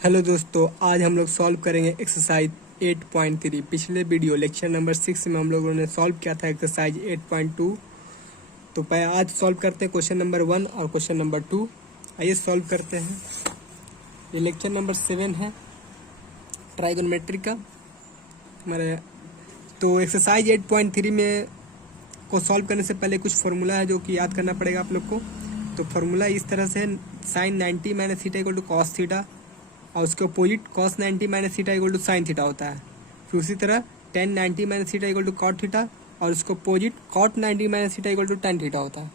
Hello दोस्तों, आज हम लोग सॉल्व करेंगे एक्सरसाइज 8.3। पिछले वीडियो लेक्चर नंबर 6 में हम लोगों ने सॉल्व किया था एक्सरसाइज 8.2। तो आज सॉल्व करते हैं क्वेश्चन नंबर 1 और क्वेश्चन नंबर 2। आइए सॉल्व करते हैं। ये लेक्चर नंबर 7 है ट्राइगोनोमेट्री का हमारे। तो एक्सरसाइज 8.3 में को सॉल्व करने से पहले कुछ फार्मूला है जो कि याद करना पड़ेगा आप लोग को। तो फार्मूला इस तरह से है, sine 90 minus theta equal to cos theta, और उसके opposite cos 90 minus theta equal to sine theta होता है। फिर उसी तरह tan 90 minus theta equal to cot theta, और उसको opposite cot 90 minus theta equal to tan theta होता है।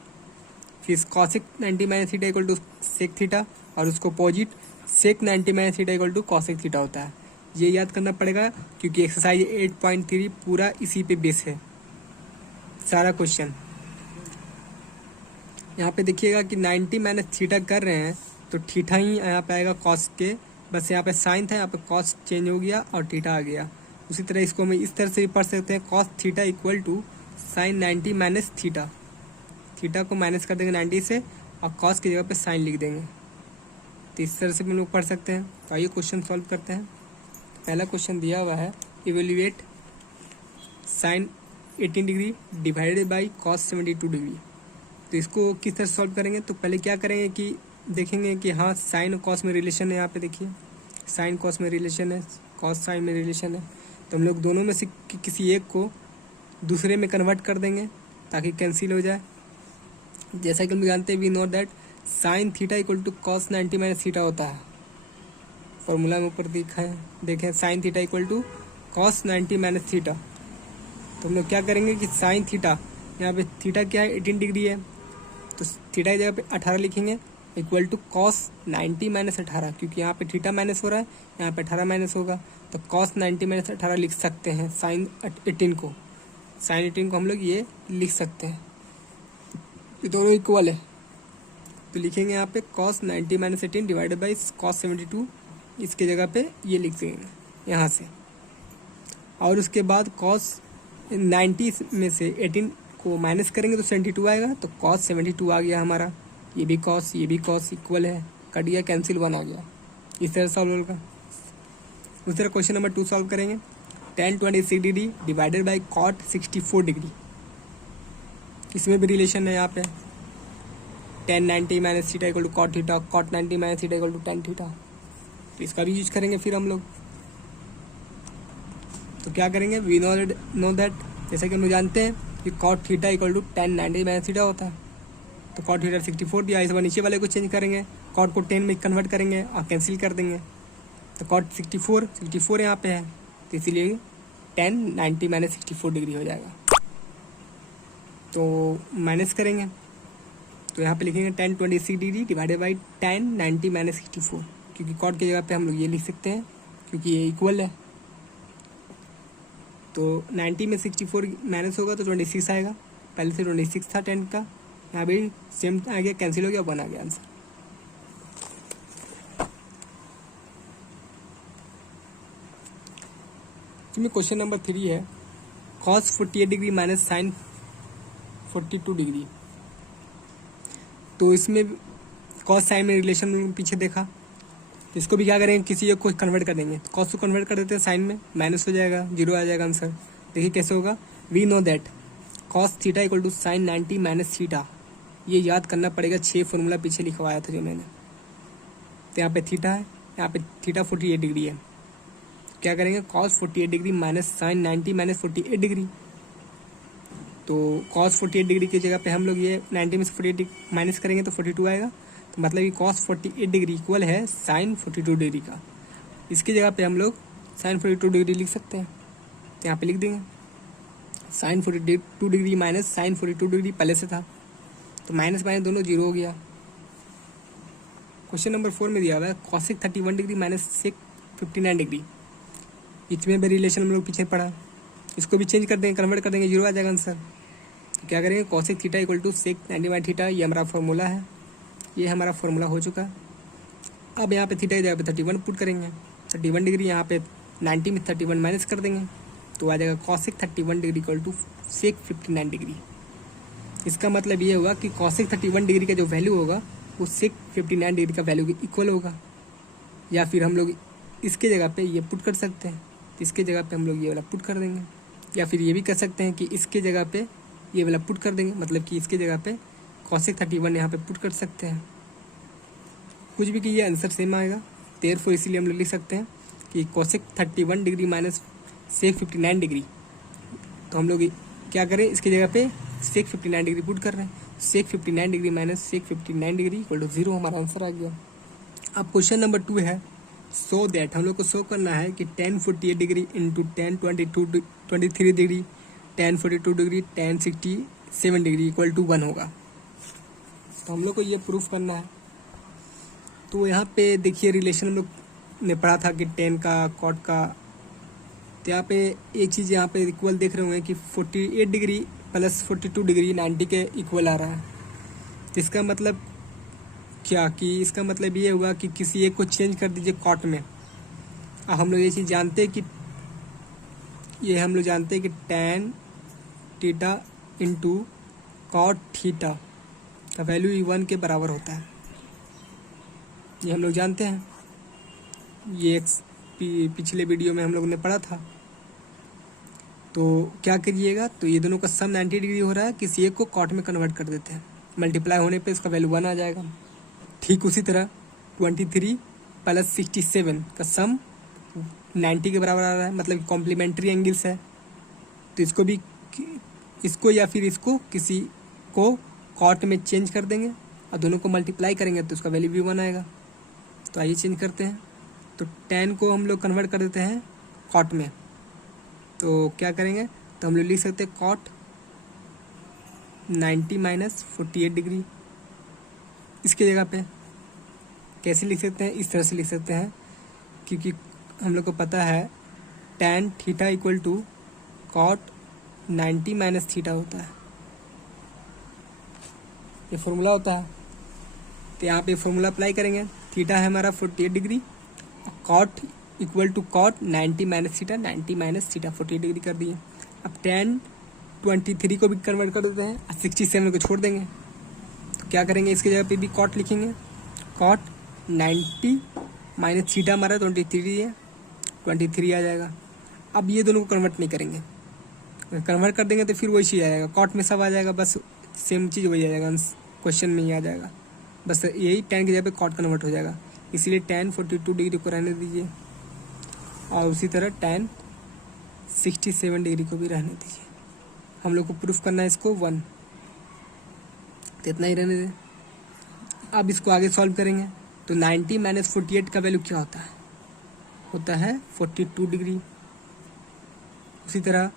फिर cosec 90 minus theta equal to sec theta, और उसको opposite sec 90 minus theta equal to cosec theta होता है। ये याद करना पड़ेगा क्योंकि एक्सरसाइज 8.3 पूरा इसी पे बेस है सारा क्वेश्चन। यहाँ पे देखिएगा कि 90 माइनस थीटा कर रहे हैं तो थीटा ही यहाँ पे आएगा cos के, बस यहाँ पे साइन था, यहाँ पे कॉस चेंज हो गया और थीटा आ गया। उसी तरह इसको हम इस तरह से भी पढ़ सकते हैं, cos theta equal to sine 90 minus theta. Theta को माइनस कर देंगे 90 से और कॉस की जगह पे साइन लिख देंगे। तो इस तरह से भी हम लोग पढ़ सकते हैं। तो आइए क्वेश्चन सॉल्व करते हैं। पहला क्वेश्चन दिया हुआ है, evaluate sine 18 degree divided by cos 72 degree. तो इसको किस तरह सॉल्व करेंगे? तो पहले क्या करेंगे कि देखेंगे कि हाँ साइन और कॉस में रिलेशन है। यहाँ पे देखिए साइन कॉस में रिलेशन है, कॉस साइन में रिलेशन है। तो हम लोग दोनों में से किसी एक को दूसरे में कन्वर्ट कर देंगे ताकि कैंसिल हो जाए। जैसा कि हम जानते हैं, we know that sine theta equal to cos 90 minus theta होता है। फॉर्मूला में ऊपर दिखा है, देखें sine theta equal to cos 90 minus theta. तो हम लोग क्या करेंगे कि साइन थीटा, यहाँ पे थीटा क्या है 18 डिग्री है, तो थीटा की जगह पे 18 लिखेंगे इक्वल टू कॉस 90 माइनस 18, क्योंकि यहाँ पे थीटा माइनस हो रहा है, यहाँ पे 18 माइनस होगा। तो कॉस 90 माइनस 18 लिख सकते हैं साइन 18 को। साइन 18 को हम लोग ये लिख सकते हैं, ये दोनों इक्वल है। तो लिखेंगे यहाँ पे cos 90 minus 18 divided by cos 72, इसके जगह पे ये लिख देंगे यहाँ से। और उसके बाद कॉस 90 में से 18 को माइनस करेंगे तो 72 आएगा। तो कॉस 72 आ गया हमारा। ये भी कॉस इक्वल है, कट गया, कैंसिल 1 आ गया। इस तरह सॉल्व होगा। उस तरह क्वेश्चन नंबर 2 सॉल्व करेंगे। tan 26 degree divided by cot 64 degree. इसमें भी रिलेशन है। यहाँ पे tan 90 minus theta equal to cot theta, cot 90 minus theta equal to tan theta. तो इसका भी यूज करेंगे फिर हम लोग। तो क्या करेंगे, वी नो दैट, जैसा कि हम लोग जानते हैं कि cot theta equal to tan 90 minus theta होता है। तो कॉट थीटा 64 दिया, इस बार नीचे वाले को चेंज करेंगे, कॉट को 10 में कन्वर्ट करेंगे और कैंसिल कर देंगे। तो कॉट 64 यहाँ पे है, तो इसीलिए tan 90 माइनस 64 डिग्री हो जाएगा। तो माइनस करेंगे तो यहाँ पे लिखेंगे tan 26 degree divided by tan 90 minus 64, क्योंकि कॉट की जगह पे हम लोग ये लिख सकते हैं क्योंकि ये इक्वल है। तो 90 में 64 माइनस होगा तो 26 आएगा। पहले से 26 था 10 का, यहाँ भी सेम आ गया, कैंसिल हो गया, 1 आ गया आंसर। इसमें क्वेश्चन नंबर 3 है, cos 48 degree minus sine 42 degree. तो इसमें cos साइन में रिलेशन पीछे देखा, तो इसको भी क्या करेंगे, किसी एक को कन्वर्ट कर देंगे। तो cos को कन्वर्ट कर देते हैं साइन में, माइनस हो जाएगा, 0 आ जाएगा आंसर। देखिए कैसे होगा, we know that cos theta equal to sine 90 minus theta. ये याद करना पड़ेगा, 6 फॉर्मूला पीछे लिखवाया था जो मैंने। तो यहाँ पे थीटा है, यहाँ पे थीटा 48 डिग्री है। क्या करेंगे, cos 48 degree minus sine 90 minus 48 degree. तो cos 48 डिग्री की जगह पे हम लोग ये 90 में से 48 माइनस करेंगे तो 42 आएगा। तो मतलब कि cos 48 डिग्री इक्वल है साइन 42 डिग्री का। इसकी जगह पे हम लोग साइन 42 डिग्री लिख सकते हैं। तो यहाँ पे लिख देंगे sine 42 degree minus sine 42 degree पहले से था, तो माइनस माइनस दोनों 0 हो गया। क्वेश्चन नंबर 4 में दिया हुआ है cosec 31 degree minus sec 59 degree. इसमें भी रिलेशन हम लोग पीछे पढ़ा, इसको भी चेंज कर देंगे, कन्वर्ट कर देंगे, 0 आ जाएगा आंसर। तो क्या करेंगे, cosec theta equal to sec 90 by theta, ये हमारा फॉर्मूला है, ये हमारा फॉर्मूला हो चुका। अब यहाँ पे थीटा की जगह पे 31 पुट करेंगे, 31 डिग्री, यहाँ पे 90 में 31 माइनस कर देंगे तो आ जाएगा cosec 31 degree equal to sec 59 degree. इसका मतलब ये होगा कि cosec 31 डिग्री का जो वैल्यू होगा वो sec 59 डिग्री का वैल्यू के इक्वल होगा। या फिर हम लोग इसके जगह पे ये पुट कर सकते हैं, तो इसके जगह पे हम लोग ये वाला पुट कर देंगे, या फिर ये भी कर सकते हैं कि इसके जगह पे ये वाला पुट कर देंगे, मतलब कि इसके जगह पे cosec 31 यहाँ पे पुट कर सकते हैं। कुछ भी कि ये आंसर सेम आएगा, देयरफॉर इसीलिए हम लोग लिख सकते हैं कि cosec 31 degree minus sec 59 degree. तो हम लोग क्या करें, इसकी जगह पे sec 59 डिग्री पुट कर रहे हैं, sec 59 degree minus sec 59 degree equal to 0, हमारा आंसर आ गया। अब क्वेश्चन नंबर 2 है, सो दैट हम लोग को शो करना है कि tan 48 degree into tan 23 degree, tan 42 degree, tan 67 degree equal to 1 होगा। तो हम लोग को ये प्रूफ करना है। तो यहाँ पे देखिए रिलेशन हम लोग ने पढ़ा था कि tan का cot का, तो यहाँ पे एक चीज़ यहाँ पे इक्वल देख रहे होंगे कि 48 डिग्री प्लस 42 डिग्री 90 के इक्वल आ रहा है। तो इसका मतलब क्या कि इसका मतलब ये हुआ कि किसी एक को चेंज कर दीजिए कॉट में। अब हम लोग ये चीज़ जानते हैं कि tan theta into cot theta का वैल्यू 1 के बराबर होता है, ये हम लोग जानते हैं। ये पिछले वीडियो में हम लोग ने पढ़ा था। तो क्या करिएगा, तो ये दोनों का सम 90 डिग्री हो रहा है, किसी एक को कॉट में कन्वर्ट कर देते हैं, मल्टीप्लाई होने पे इसका वैल्यू 1 आ जाएगा। ठीक उसी तरह 23 प्लस 67 का सम 90 के बराबर आ रहा है, मतलब कॉम्प्लीमेंट्री एंगल्स है। तो इसको या फिर इसको किसी को कॉट में चेंज कर देंगे और दोनों को मल्टीप्लाई करेंगे तो उसका वैल्यू भी 1 आएगा। तो आइए चेंज करते हैं। तो tan को हम लोग कन्वर्ट कर देते हैं कॉट में, तो क्या करेंगे, तो हम लोग लिख सकते हैं कॉट 90 माइनस 48 डिग्री। इसकी जगह पे कैसे लिख सकते हैं, इस तरह से लिख सकते हैं, क्योंकि हम लोग को पता है tan theta equal to cot 90 minus theta होता है, ये फॉर्मूला होता है। तो यहाँ पे फॉर्मूला अप्लाई करेंगे, थीटा है हमारा 48 degree, cot equal to cot 90 minus theta, 90 minus theta 48 degree कर दिए। अब tan 23 को भी कन्वर्ट कर देते हैं और 67 को छोड़ देंगे। तो क्या करेंगे, इसकी जगह पे भी कॉट लिखेंगे, कॉट 90 माइनस थीटा हमारा 23 है, 23 आ जाएगा। अब ये दोनों को कन्वर्ट नहीं करेंगे, कन्वर्ट कर देंगे तो फिर वही चीज़ आ जाएगा, कॉट में सब आ जाएगा, बस सेम चीज़ वही आ जाएगा, क्वेश्चन में ही आ जाएगा, बस यही tan की जगह पे कॉट कन्वर्ट हो जाएगा। इसलिए tan 42 डिग्री को रहने दीजिए और उसी तरह tan 67 डिग्री को भी रहने दीजिए। हम लोग को प्रूफ करना है इसको 1, तो इतना ही रहने दें। अब इसको आगे सॉल्व करेंगे तो 90 माइनस 48 का वैल्यू क्या होता है 42 डिग्री। उसी तरह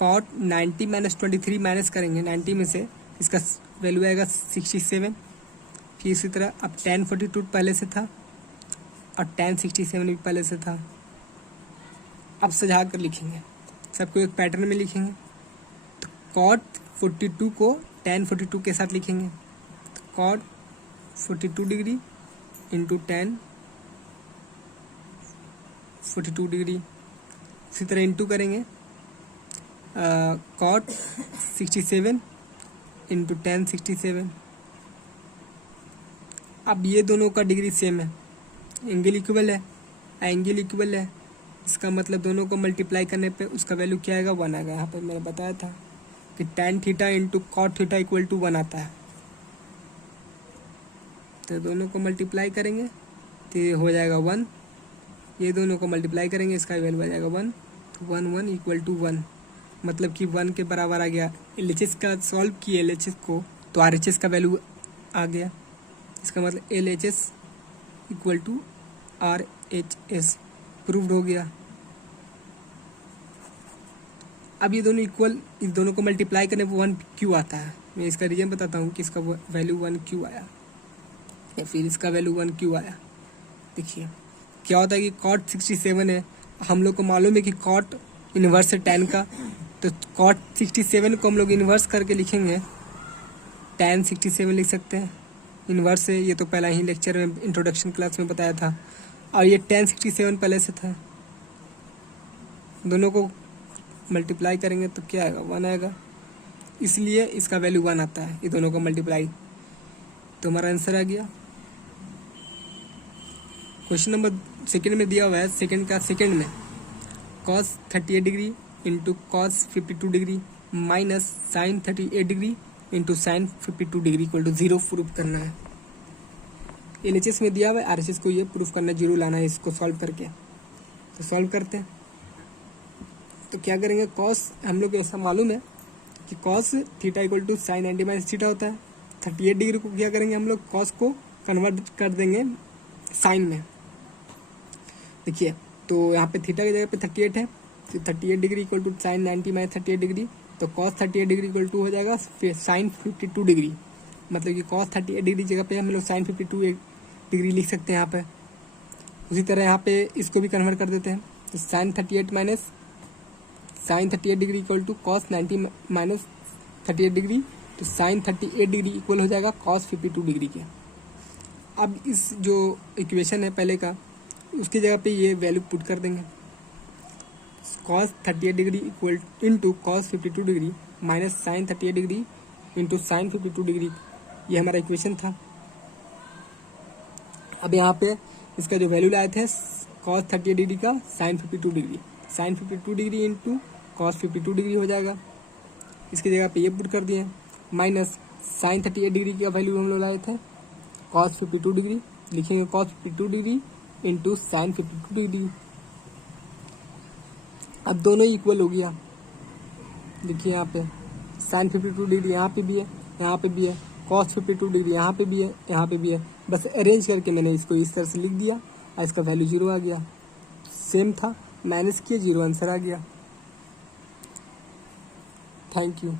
कॉट 90 माइनस 23 माइनस करेंगे 90 में से, इसका वैल्यू आएगा 67। फिर इसी तरह अब tan 42 पहले से था और tan 67 भी पहले से था। अब सजा कर लिखेंगे, सबको एक पैटर्न में लिखेंगे। तो कॉट 42 को tan 42 के साथ लिखेंगे, तो cot 42 degree into tan 42 degree. इसी तरह इंटू करेंगे कॉट 67 इंटू tan 67। अब ये दोनों का डिग्री सेम है, एंगल इक्वल है, एंगल इक्वल है, इसका मतलब दोनों को मल्टीप्लाई करने पे उसका वैल्यू क्या आएगा 1 आएगा। यहाँ पे मैंने बताया था कि tan theta into cot theta equal to 1 आता है। तो दोनों को मल्टीप्लाई करेंगे तो ये हो जाएगा 1, ये दोनों को मल्टीप्लाई करेंगे इसका वैल्यू आ जाएगा 1, तो 1 1 इक्वल टू 1, मतलब कि 1 के बराबर आ गया। LHS का सॉल्व किए LHS को तो RHS का वैल्यू आ गया, इसका मतलब LHS equal to RHS proved हो गया। अब ये दोनों इक्वल, इस दोनों को मल्टीप्लाई करने पर 1 क्यों आता है, मैं इसका रीजन बताता हूँ कि इसका वैल्यू 1 क्यों आया या फिर इसका वैल्यू 1 क्यों आया। देखिए क्या होता है कि कॉट 67 है, हम लोग को मालूम है कि कॉट इन्वर्स है tan का, तो कॉट 67 को हम लोग इन्वर्स करके लिखेंगे, tan 67 लिख सकते हैं, इन्वर्स है, ये तो पहला ही लेक्चर में इंट्रोडक्शन क्लास में बताया था। और ये tan 67 पहले से था, दोनों को मल्टीप्लाई करेंगे तो क्या आएगा 1 आएगा, इसलिए इसका वैल्यू 1 आता है, ये दोनों को मल्टीप्लाई, तो हमारा आंसर आ गया। क्वेश्चन नंबर सेकंड में दिया हुआ है, सेकंड का सेकंड में cos 38 degree into cos 52 degree minus sine 38 degree into sine 52 degree equal to 0 proof करना है। LHS में दिया हुआ है, RHS को ये प्रूफ करना, 0 लाना है इसको सॉल्व करके। तो सॉल्व करते हैं। तो क्या करेंगे, कॉस हम लोग को ऐसा मालूम है कि cos theta equal to sine 90 minus theta होता है। 38 डिग्री को क्या करेंगे हम लोग, कॉस को कन्वर्ट कर देंगे साइन में। देखिए तो यहाँ पे थीटा की जगह पे 38 है, तो 38 degree equal to sine 90 minus 38 degree, तो कॉस 38 डिग्री इक्वल टू हो जाएगा साइन 52 डिग्री। मतलब कि कॉस 38 डिग्री जगह पे हम लोग साइन 52 डिग्री लिख सकते हैं यहाँ पे। उसी तरह यहाँ पे इसको भी कन्वर्ट कर देते हैं, तो sine 38 minus sine 38 degree equal to cos 90 minus 38 degree, तो साइन 38 डिग्री इक्वल हो जाएगा कॉस 52 डिग्री के। अब इस जो इक्वेशन है पहले का, उसकी जगह पे ये वैल्यू पुट कर देंगे, cos 38 degree equal into cos 52 degree minus sine 38 degree into sine 52 degree, ये हमारा इक्वेशन था। अब यहाँ पे इसका जो वैल्यू लाए थे कॉस 38 डिग्री का sine 52 degree, sine 52 degree into cos 52 degree हो जाएगा। इसकी जगह पे ये पुट कर दिए, माइनस साइन 38 डिग्री का वैल्यू हम लोग लाए थे कॉस 52 डिग्री, लिखेंगे cos 52 degree into sine 52 degree. अब दोनों ही इक्वल हो गया। देखिए यहाँ पे साइन 52 डिग्री यहाँ पे भी है, यहाँ पे भी है, कॉस 52 डिग्री यहाँ पे भी है, यहाँ पे भी है। बस अरेंज करके मैंने इसको इस तरह से लिख दिया और इसका वैल्यू 0 आ गया। सेम था, माइनस किए 0 आंसर आ गया। Thank you.